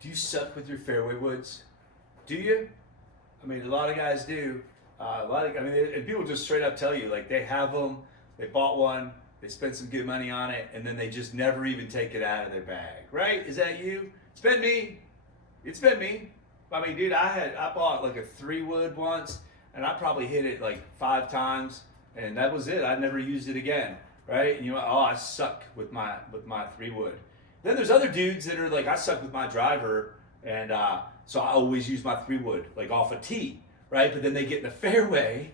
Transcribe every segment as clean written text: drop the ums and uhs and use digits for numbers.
Do you suck with your fairway woods? Do you? I mean, a lot of guys do. And people just straight up tell you, like, they have them, they bought one, they spent some good money on it, and then they just never even take it out of their bag, right? Is that you? It's been me. It's been me. I mean, dude, I bought like a 3-wood once, and I probably hit it like 5 times, and that was it. I never used it again, right? And you know, oh, I suck with my 3-wood. Then there's other dudes that are like, I suck with my driver, and so I always use my 3-wood, like off a tee, right? But then they get in the fairway,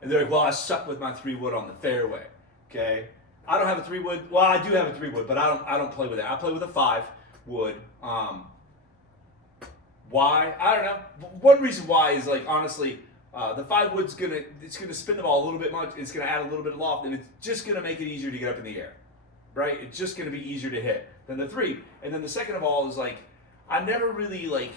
and they're like, well, I suck with my 3-wood on the fairway, okay? I don't have a 3-wood. Well, I do have a 3-wood, but I don't play with it. I play with a 5-wood. Why? I don't know. One reason why is, like, honestly, the 5-wood's gonna spin the ball a little bit much. It's gonna add a little bit of loft, and it's just gonna make it easier to get up in the air, right? It's just gonna be easier to hit than the 3. And then the second of all is, like, I never really like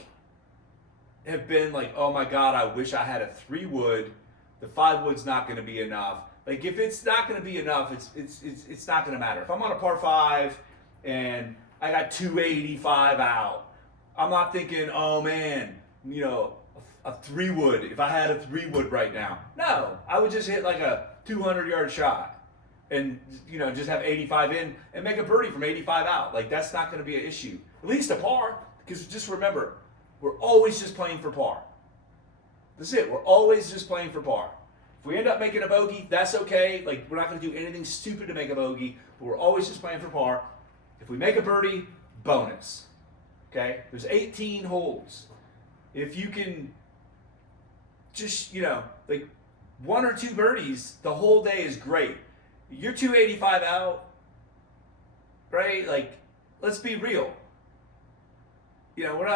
have been like, oh my god, I wish I had a 3-wood. The 5-wood's not gonna be enough. Like, if it's not gonna be enough, it's not gonna matter. If I'm on a par 5 and I got 285 out, I'm not thinking, oh man, you know, a 3-wood, if I had a 3-wood right now. No, I would just hit like a 200-yard shot and, you know, just have 85 in and make a birdie from 85 out. Like, that's not going to be an issue. At least a par, because just remember, we're always just playing for par. That's it. We're always just playing for par. If we end up making a bogey, that's okay. Like, we're not going to do anything stupid to make a bogey, but we're always just playing for par. If we make a birdie, bonus. Okay? There's 18 holes. If you can just, you know, like 1 or 2 birdies, the whole day is great. You're 285 out, right? Like, let's be real. You know, we're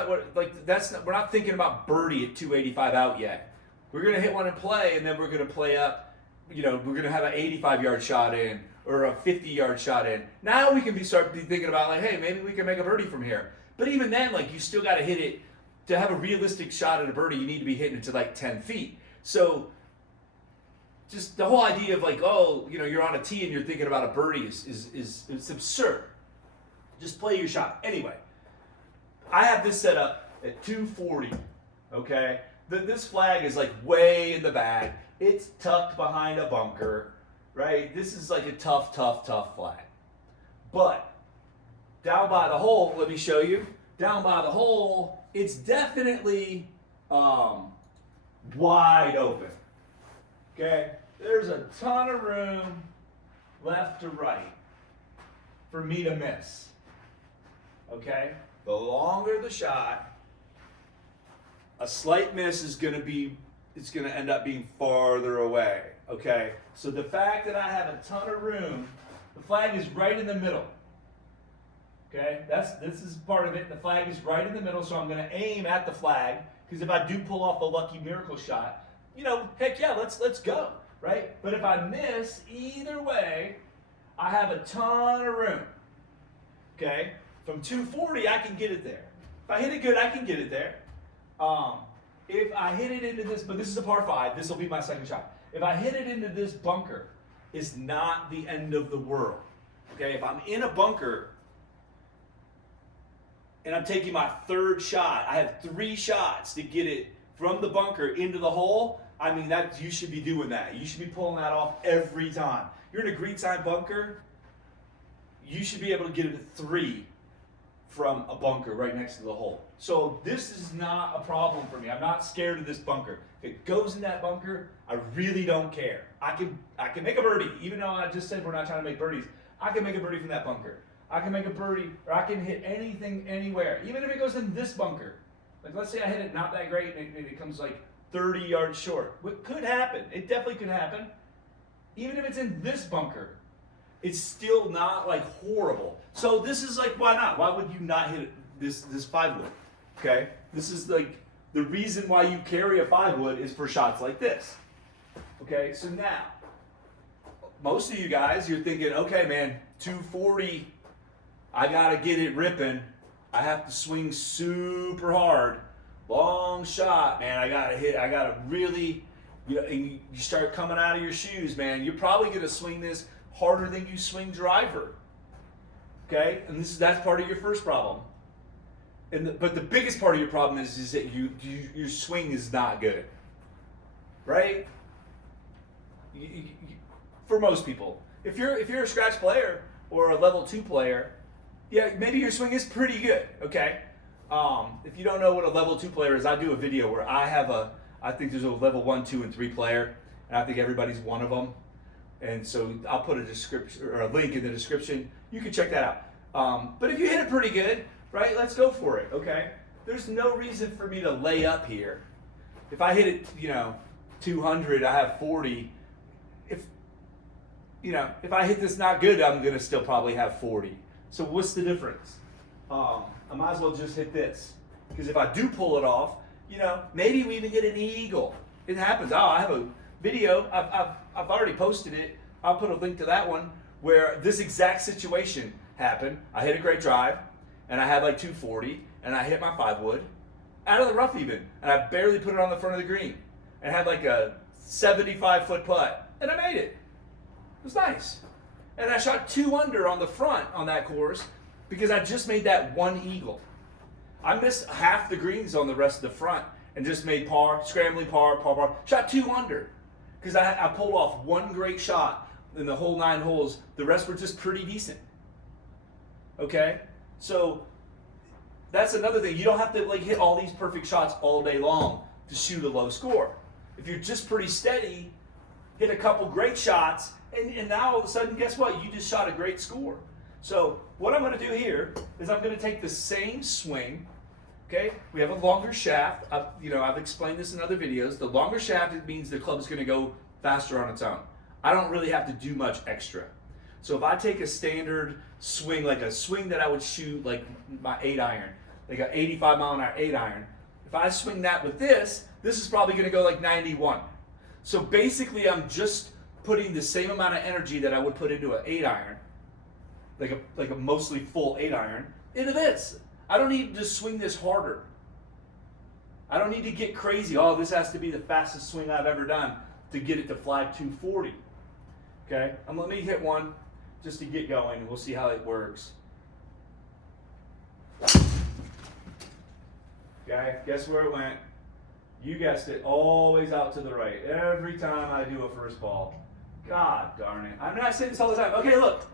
not thinking about birdie at 285 out yet. We're gonna hit one and play, and then we're gonna play up. You know, we're gonna have an 85-yard shot in or a 50-yard shot in. Now we can start thinking about, like, hey, maybe we can make a birdie from here. But even then, like, you still got to hit it. To have a realistic shot at a birdie, you need to be hitting it to like 10 feet. So just the whole idea of, like, oh, you know, you're on a tee and you're thinking about a birdie is absurd. Just play your shot. Anyway, I have this set up at 240, okay? This flag is like way in the back. It's tucked behind a bunker, right? This is like a tough flag. But down by the hole, let me show you. Down by the hole, it's definitely wide open. Okay? There's a ton of room left to right for me to miss. Okay? The longer the shot, a slight miss is going to end up being farther away. Okay? So the fact that I have a ton of room, the flag is right in the middle. Okay, this is part of it. The flag is right in the middle, so I'm going to aim at the flag, because if I do pull off a lucky miracle shot, you know, heck yeah, let's go, right? But if I miss, either way, I have a ton of room. Okay, from 240, I can get it there. If I hit it good, I can get it there. If I hit it into this, but this is a par 5, this will be my second shot. If I hit it into this bunker, it's not the end of the world. Okay, if I'm in a bunker and I'm taking my 3rd shot, I have 3 shots to get it from the bunker into the hole. I mean, that you should be doing that. You should be pulling that off every time. You're in a green sign bunker, you should be able to get it at 3 from a bunker right next to the hole. So this is not a problem for me. I'm not scared of this bunker. If it goes in that bunker, I really don't care. I can make a birdie, even though I just said we're not trying to make birdies. I can make a birdie from that bunker. I can make a birdie, or I can hit anything, anywhere. Even if it goes in this bunker. Like, let's say I hit it not that great and it comes like 30 yards short. What could happen? It definitely could happen. Even if it's in this bunker, it's still not like horrible. So this is like, why not? Why would you not hit this 5-wood? Okay? This is like, the reason why you carry a 5-wood is for shots like this. Okay? So now, most of you guys, you're thinking, okay, man, 240, I gotta get it ripping. I have to swing super hard. Long shot, man. I gotta really, you know, and you start coming out of your shoes, man. You're probably gonna swing this harder than you swing driver. Okay? And that's part of your first problem. But the biggest part of your problem is that your swing is not good, right? For most people, if you're a scratch player or a level 2 player, yeah, maybe your swing is pretty good. Okay, if you don't know what a level 2 player is, I do a video where I think there's a level 1, 2, and 3 player, and I think everybody's one of them. And so I'll put a description or a link in the description. You can check that out. But if you hit it pretty good, right? Let's go for it. Okay. There's no reason for me to lay up here. If I hit it, 200, I have 40. If I hit this not good, I'm gonna still probably have 40. So what's the difference? I might as well just hit this, because if I do pull it off, maybe we even get an eagle. It happens. I have a video. I've already posted it. I'll put a link to that one where this exact situation happened. I hit a great drive, and I had like 240, and I hit my 5-wood out of the rough even, and I barely put it on the front of the green, and had like a 75-foot putt, and I made it. It was nice. And I shot 2 under on the front on that course because I just made that one eagle. I missed half the greens on the rest of the front and just made par, scrambling par, par, par. Shot 2 under because I pulled off one great shot in the whole 9 holes. The rest were just pretty decent. Okay? So that's another thing. You don't have to hit all these perfect shots all day long to shoot a low score. If you're just pretty steady, hit a couple great shots, and now all of a sudden, guess what? You just shot a great score. So what I'm going to do here is I'm going to take the same swing. Okay, we have a longer shaft. I've explained this in other videos. The longer shaft, it means the club is going to go faster on its own. I don't really have to do much extra. So if I take a standard swing, like a swing that I would shoot like my 8-iron, like an 85 mile an hour 8-iron, if I swing that with this is probably going to go like 91. So basically, I'm just putting the same amount of energy that I would put into an 8-iron, like a mostly full 8-iron, into this. I don't need to swing this harder. I don't need to get crazy. Oh, this has to be the fastest swing I've ever done to get it to fly 240. Okay, let me hit one just to get going, and we'll see how it works. Okay, guess where it went? You guessed it, always out to the right. Every time I do a first ball. God darn it. I'm not saying this all the time. Okay, look.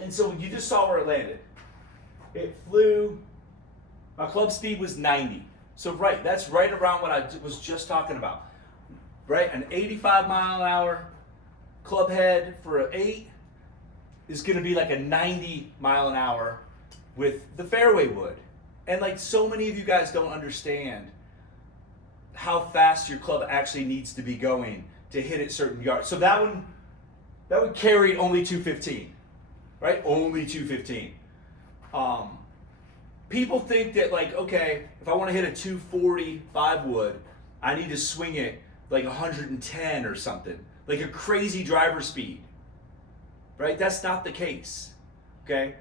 And so you just saw where it landed. It flew. My club speed was 90. So right, that's right around what I was just talking about. Right, an 85 mile an hour club head for an 8 is going to be like a 90 mile an hour with the fairway wood. And like so many of you guys don't understand how fast your club actually needs to be going to hit it certain yards. So that would carry only 215, right? Only 215. People think that okay, if I want to hit a 245 wood, I need to swing it like 110 or something, like a crazy driver speed, right? That's not the case, okay?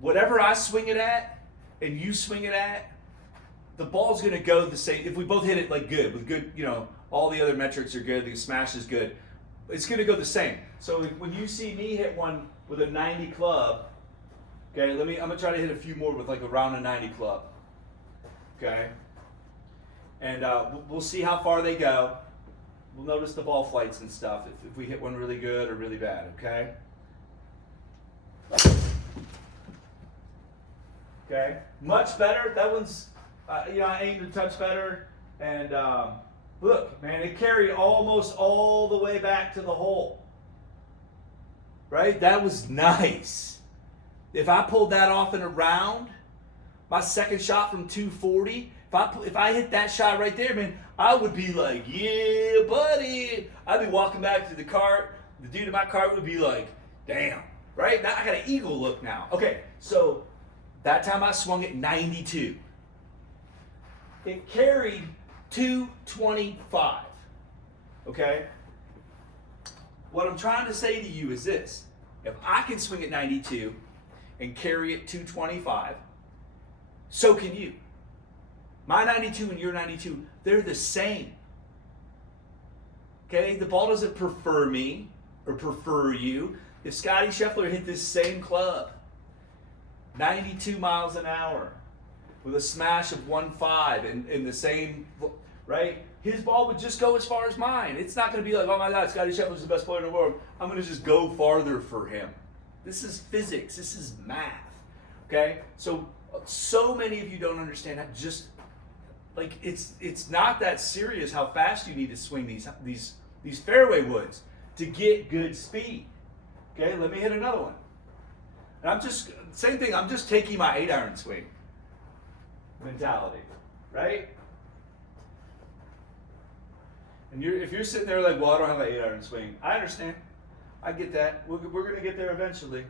Whatever I swing it at and you swing it at, the ball's going to go the same. If we both hit it good, with good, all the other metrics are good, the smash is good, it's going to go the same. So when you see me hit one with a 90 club, okay, I'm going to try to hit a few more with around a 90 club, okay? And we'll see how far they go. We'll notice the ball flights and stuff if we hit one really good or really bad, okay? Okay, much better. That one's, I aimed a touch better. And look, man, it carried almost all the way back to the hole. Right? That was nice. If I pulled that off in a round, my second shot from 240, if I hit that shot right there, man, I would be like, yeah, buddy. I'd be walking back to the cart. The dude in my cart would be like, damn. Right? Now I got an eagle look now. Okay, so that time I swung at 92. It carried 225. Okay? What I'm trying to say to you is this. If I can swing at 92 and carry it 225, so can you. My 92 and your 92, they're the same. Okay? The ball doesn't prefer me or prefer you. If Scotty Scheffler hit this same club 92 miles an hour with a smash of 1.5 in the same, right? His ball would just go as far as mine. It's not going to be like, oh my God, Scotty Scheffler's the best player in the world. I'm going to just go farther for him. This is physics. This is math. Okay? So many of you don't understand how just, like, it's not that serious how fast you need to swing these fairway woods to get good speed. Okay? Let me hit another one. And same thing, I'm just taking my 8-iron swing mentality, right? And if you're sitting there like, well, I don't have an 8-iron swing. I understand. I get that. We're going to get there eventually.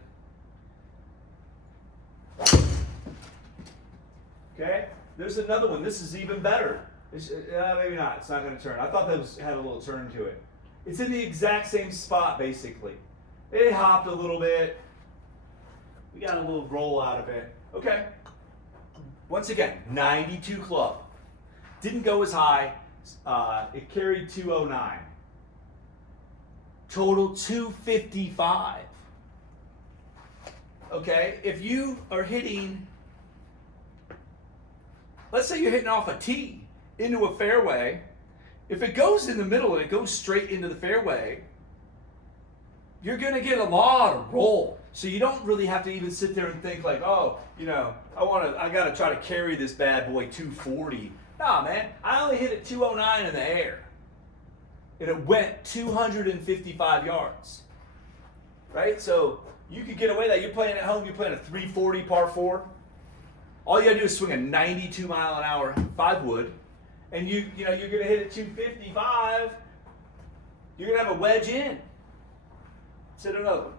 Okay? There's another one. This is even better. Maybe not. It's not going to turn. I thought that had a little turn to it. It's in the exact same spot, basically. It hopped a little bit. We got a little roll out of it. Okay. Once again, 92 club. Didn't go as high. It carried 209. Total 255. Okay, if you are hitting, let's say you're hitting off a tee into a fairway, if it goes in the middle and it goes straight into the fairway, you're going to get a lot of roll. So you don't really have to even sit there and think like, oh, I got to try to carry this bad boy 240. Nah, man, I only hit it 209 in the air. And it went 255 yards. Right? So you could get away with that. You're playing at home, you're playing a 340 par 4. All you got to do is swing a 92 mile an hour 5-wood, and you're going to hit it 255. You're going to have a wedge in. Let's hit another one.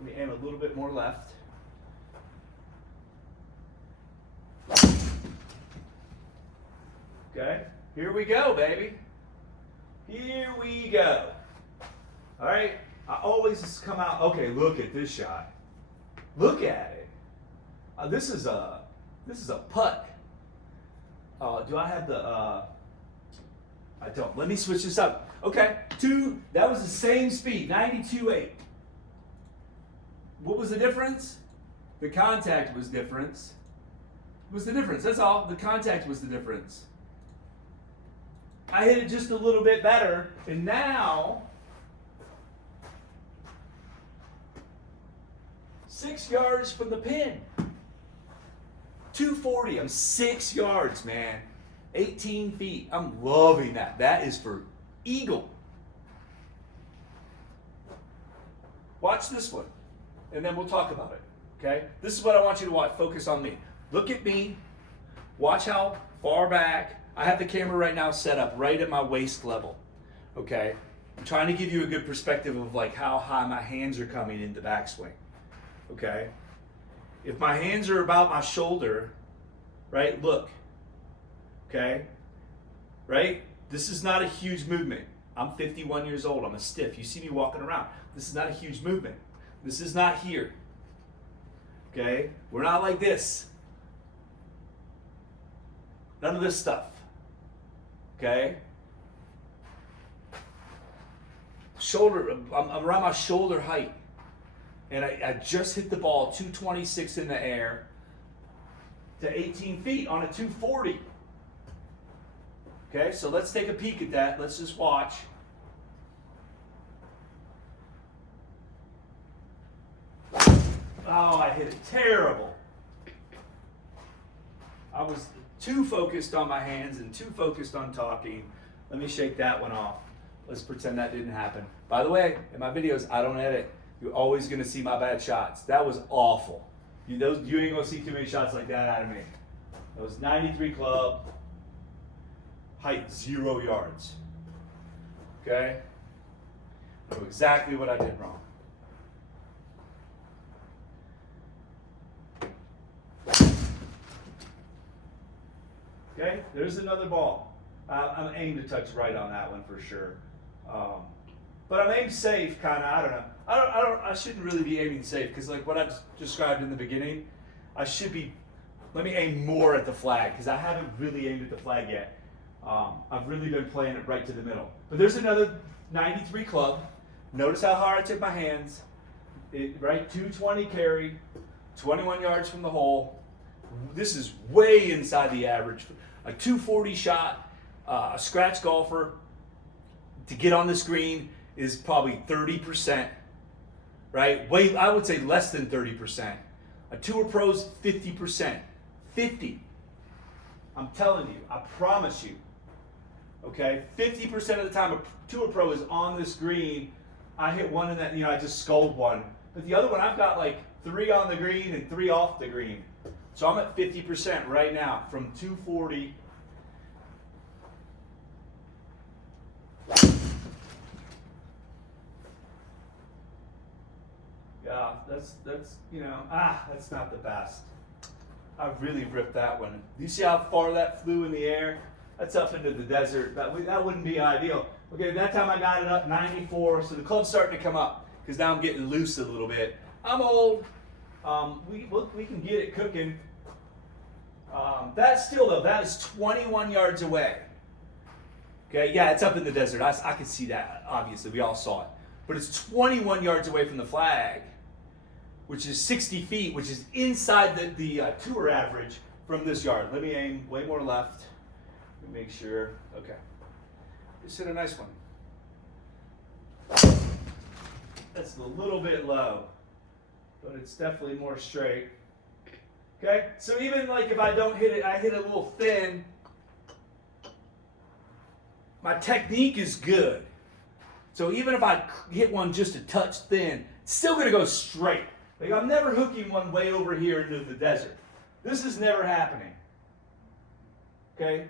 Let me aim a little bit more left. Okay, here we go, baby. Here we go. All right, I always come out. Okay, look at this shot. Look at it. This is a putt. Do I have the? I don't. Let me switch this up. Okay, that was the same speed, 92.8. What was the difference? The contact was different. Was the difference? That's all. The contact was the difference. I hit it just a little bit better, and now 6 yards from the pin. 240. I'm 6 yards, man. 18 feet. I'm loving that. That is for eagle. Watch this one, and then we'll talk about it. Okay? This is what I want you to watch. Focus on me. Look at me. Watch how far back. I have the camera right now set up right at my waist level. Okay? I'm trying to give you a good perspective of like how high my hands are coming into backswing. Okay? If my hands are about my shoulder, right? Look. Okay? Right? This is not a huge movement. I'm 51 years old. I'm a stiff. You see me walking around. This is not a huge movement. This is not here. Okay? We're not like this. None of this stuff. Okay? Shoulder, I'm around my shoulder height. And I just hit the ball 226 in the air to 18 feet on a 240. Okay, so let's take a peek at that. Let's just watch. Oh, I hit it terrible. I was too focused on my hands and too focused on talking. Let me shake that one off. Let's pretend that didn't happen. By the way, in my videos, I don't edit. You're always going to see my bad shots. That was awful. You ain't going to see too many shots like that out of me. That was 93 club. Height 0 yards. Okay? I know exactly what I did wrong. Okay, there's another ball. I'm aimed to touch right on that one for sure. But I'm aimed safe, kind of. I don't know. I shouldn't really be aiming safe because, like what I described in the beginning, I should be. Let me aim more at the flag because I haven't really aimed at the flag yet. I've really been playing it right to the middle. But there's another 93 club. Notice how hard I took my hands. Right, 220 carry. 21 yards from the hole. This is way inside the average. A 240 shot, a scratch golfer to get on this green is probably 30%, right? I would say less than 30%. A tour pro's 50%. 50. I'm telling you, I promise you. Okay, 50% of the time a tour pro is on this green. I hit one in that, I just sculled one. But the other one, I've got like 3 on the green and 3 off the green. So I'm at 50% right now from 240. Yeah, that's that's not the best. I really ripped that one. You see how far that flew in the air? That's up into the desert. That wouldn't be ideal. Okay, that time I got it up 94, so the club's starting to come up because now I'm getting loose a little bit. I'm old. We can get it cooking. That's still though, that is 21 yards away. Okay, yeah, it's up in the desert. I could see that, obviously. We all saw it. But it's 21 yards away from the flag, which is 60 feet, which is inside the tour average from this yard. Let me aim way more left. Let me make sure. Okay. Just hit a nice one. That's a little bit low, but it's definitely more straight. Okay, so even like if I don't hit it, I hit it a little thin, my technique is good. So even if I hit one just a touch thin, it's still gonna go straight. Like I'm never hooking one way over here into the desert. This is never happening. Okay?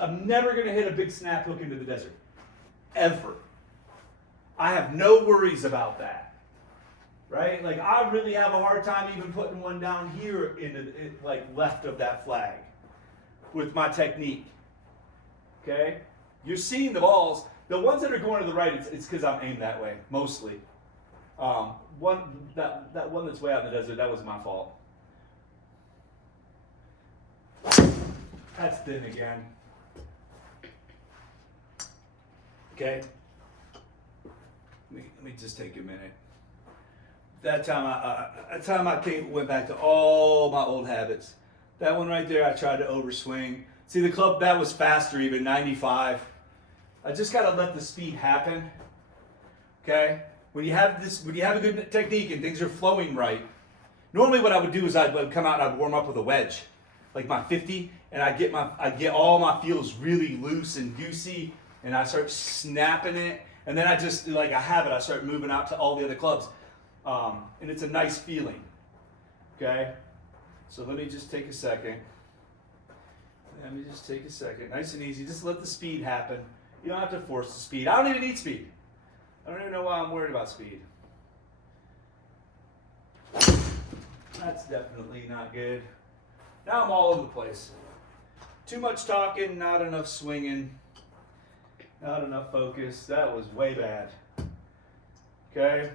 I'm never gonna hit a big snap hook into the desert. Ever. I have no worries about that. Right? Like I really have a hard time even putting one down here like left of that flag with my technique. Okay? You're seeing the balls. The ones that are going to the right, it's because I'm aimed that way, mostly. That one that's way out in the desert, that was my fault. That's thin again. Okay? Let me just take a minute. That time I went back to all my old habits. That one right there, I tried to overswing. See the club, that was faster even, 95. I just gotta let the speed happen. Okay? When you have a good technique and things are flowing right, normally what I would do is I'd come out and I'd warm up with a wedge, like my 50, and I'd get all my feels really loose and juicy, and I start snapping it, and then I just, like I have it, I start moving out to all the other clubs. And it's a nice feeling. Okay? So let me just take a second. Nice and easy. Just let the speed happen. You don't have to force the speed. I don't even need speed. I don't even know why I'm worried about speed. That's definitely not good. Now I'm all over the place. Too much talking, not enough swinging, not enough focus. That was way bad. Okay?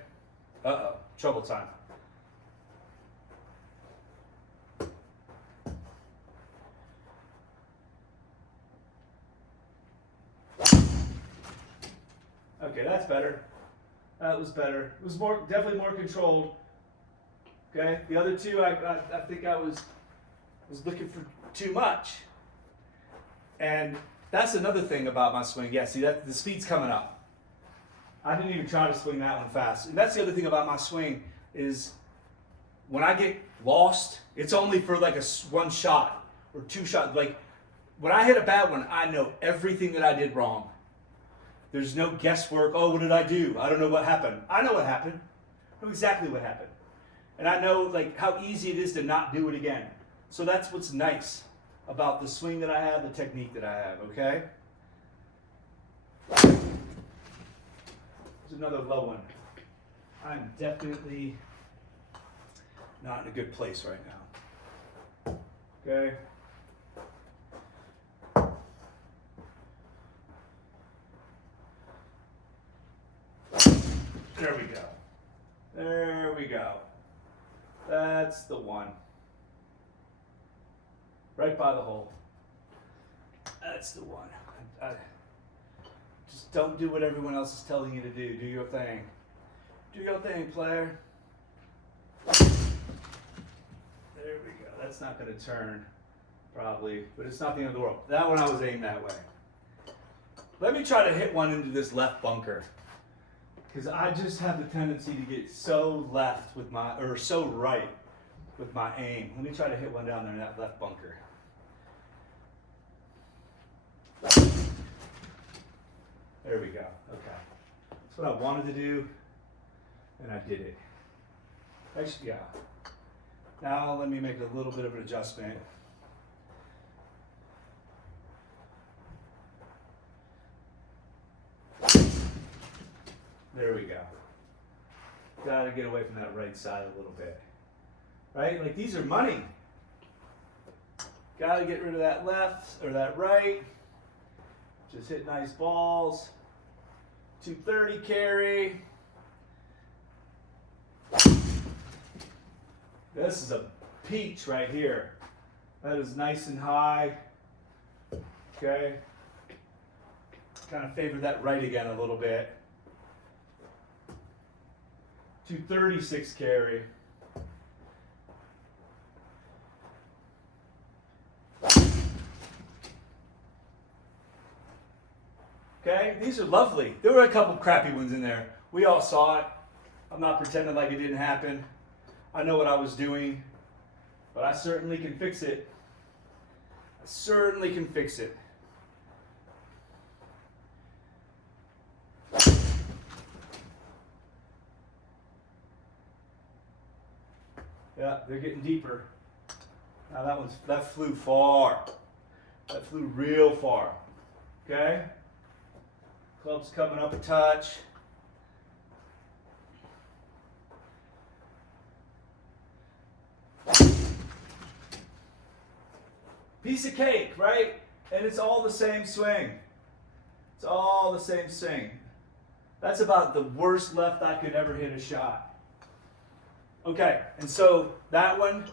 Uh-oh, trouble time. Okay, that's better. That was better. It was definitely more controlled. Okay, the other two, I think I was looking for too much. And that's another thing about my swing. Yeah, see that the speed's coming up. I didn't even try to swing that one fast. And that's the other thing about my swing is when I get lost, it's only for like one shot or 2 shots. Like when I hit a bad one, I know everything that I did wrong. There's no guesswork. Oh, what did I do? I don't know what happened. I know what happened. I know exactly what happened. And I know like how easy it is to not do it again. So that's what's nice about the swing that I have, the technique that I have, okay? There's another low one. I'm definitely not in a good place right now. Okay? There we go. There we go. That's the one. Right by the hole. That's the one. Just don't do what everyone else is telling you to do. Do your thing. Do your thing, player. There we go. That's not going to turn, probably, but it's not the end of the world. That one I was aimed that way. Let me try to hit one into this left bunker, because I just have the tendency to get so left with my, or so right with my aim. Let me try to hit one down there in that left bunker. There we go. Okay. That's what I wanted to do, and I did it. Actually, yeah. Now let me make a little bit of an adjustment. There we go. Gotta get away from that right side a little bit. Right? Like, these are money. Gotta get rid of that left or that right. Just hit nice balls. 230 carry. This is a peach right here. That is nice and high. Okay. Kind of favor that right again a little bit. 236 carry. Okay, these are lovely. There were a couple crappy ones in there. We all saw it. I'm not pretending like it didn't happen. I know what I was doing, but I certainly can fix it. I certainly can fix it. Yeah, they're getting deeper. Now that flew far. That flew real far. Okay? Club's coming up a touch. Piece of cake, right? And it's all the same swing. It's all the same swing. That's about the worst left I could ever hit a shot. Okay, and so that one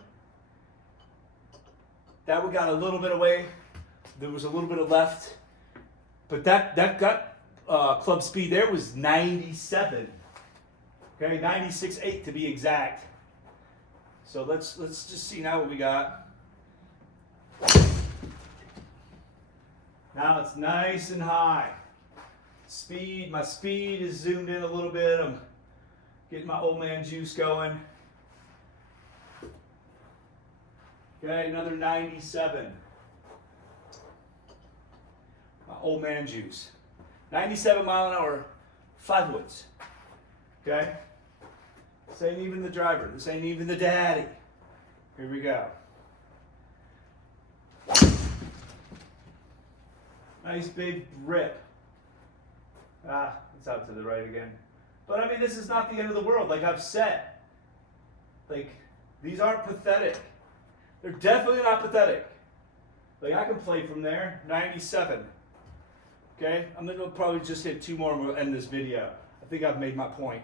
got a little bit away. There was a little bit of left, but that got club speed there was 97. Okay, 96.8 to be exact. So let's just see now what we got. Now it's nice and high. Speed, my speed is zoomed in a little bit. I'm getting my old man juice going. Okay, another 97. My old man juice. 97 mile an hour, 5 woods. Okay? This ain't even the driver. This ain't even the daddy. Here we go. Nice big rip. It's out to the right again. But I mean, this is not the end of the world, like I've said. Like, these aren't pathetic. They're definitely not pathetic. Like, I can play from there, 97. Okay, I'm gonna probably just hit 2 more and we'll end this video. I think I've made my point.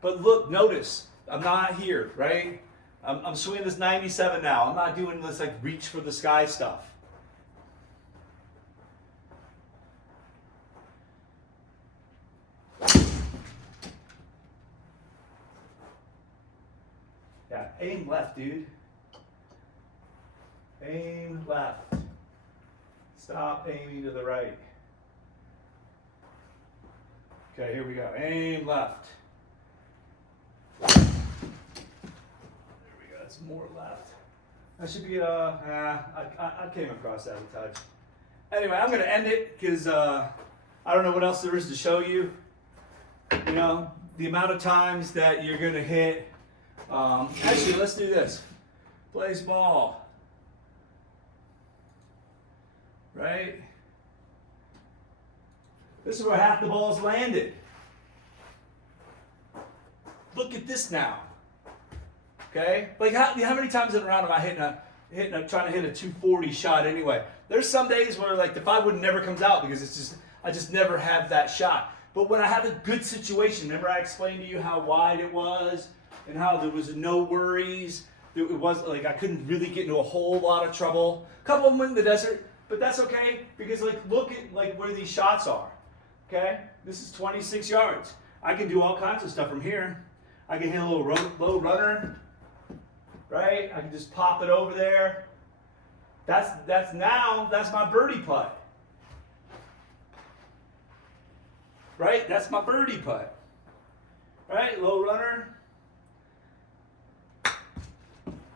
But look, notice, I'm not here, right? I'm swinging this 97 now. I'm not doing this like reach for the sky stuff. Yeah, aim left, dude. Aim left. Stop aiming to the right. Okay, here we go. Aim left. There we go. That's more left. That should be, I came across that a touch. Anyway, I'm going to end it because I don't know what else there is to show you. You know, the amount of times that you're going to hit. Actually, let's do this. Place ball. Right? This is where half the ball's landed. Look at this now. Okay? Like how many times in a round am I trying to hit a 240 shot anyway? There's some days where like the 5-wood never comes out because I just never have that shot. But when I have a good situation, remember I explained to you how wide it was and how there was no worries. It was like I couldn't really get into a whole lot of trouble. A couple of them went in the desert, but that's okay because like look at like where these shots are. Okay, this is 26 yards. I can do all kinds of stuff from here. I can hit a little low runner. right? I can just pop it over there. That's my birdie putt. Right? That's my birdie putt. Right? Low runner.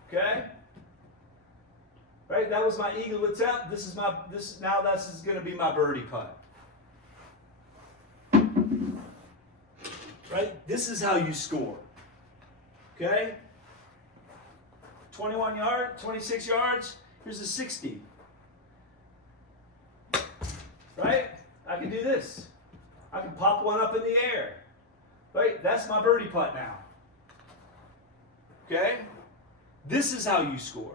Okay? Right? That was my eagle attempt. This is going to be my birdie putt. Right? This is how you score. Okay? 21 yards, 26 yards. Here's a 60. Right? I can do this. I can pop one up in the air. Right? That's my birdie putt now. Okay? This is how you score.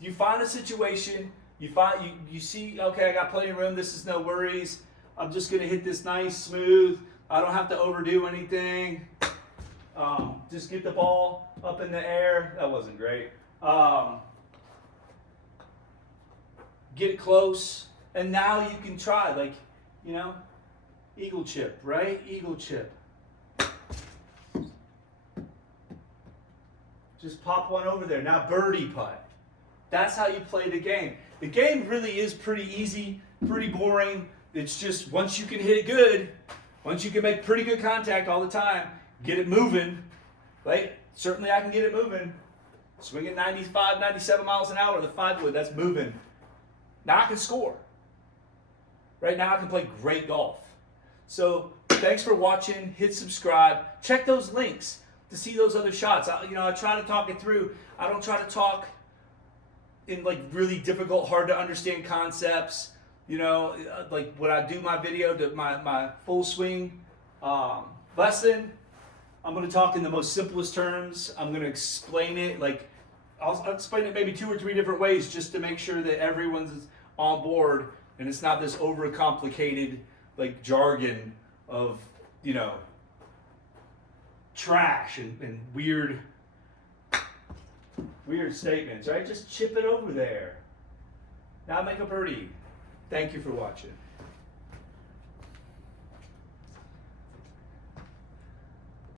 You find a situation, you see, okay, I got plenty of room, this is no worries. I'm just gonna hit this nice, smooth. I don't have to overdo anything. Just get the ball up in the air. That wasn't great. Get it close, and now you can try, like, you know, eagle chip, right? Eagle chip. Just pop one over there. Now birdie putt. That's how you play the game. The game really is pretty easy, pretty boring. It's just once you can hit it good, once you can make pretty good contact all the time, get it moving, right? Certainly I can get it moving. Swing at 95, 97 miles an hour, the 5-wood, that's moving. Now I can score. Right now I can play great golf. So thanks for watching. Hit subscribe. Check those links to see those other shots. I try to talk it through. I don't try to talk in like really difficult, hard to understand concepts. Like when I do my video, my full swing lesson, I'm going to talk in the most simplest terms. I'm going to explain it. Like I'll explain it maybe 2 or 3 different ways just to make sure that everyone's on board and it's not this overcomplicated like jargon of trash and weird statements, right? Just chip it over there. Now make a birdie. Thank you for watching.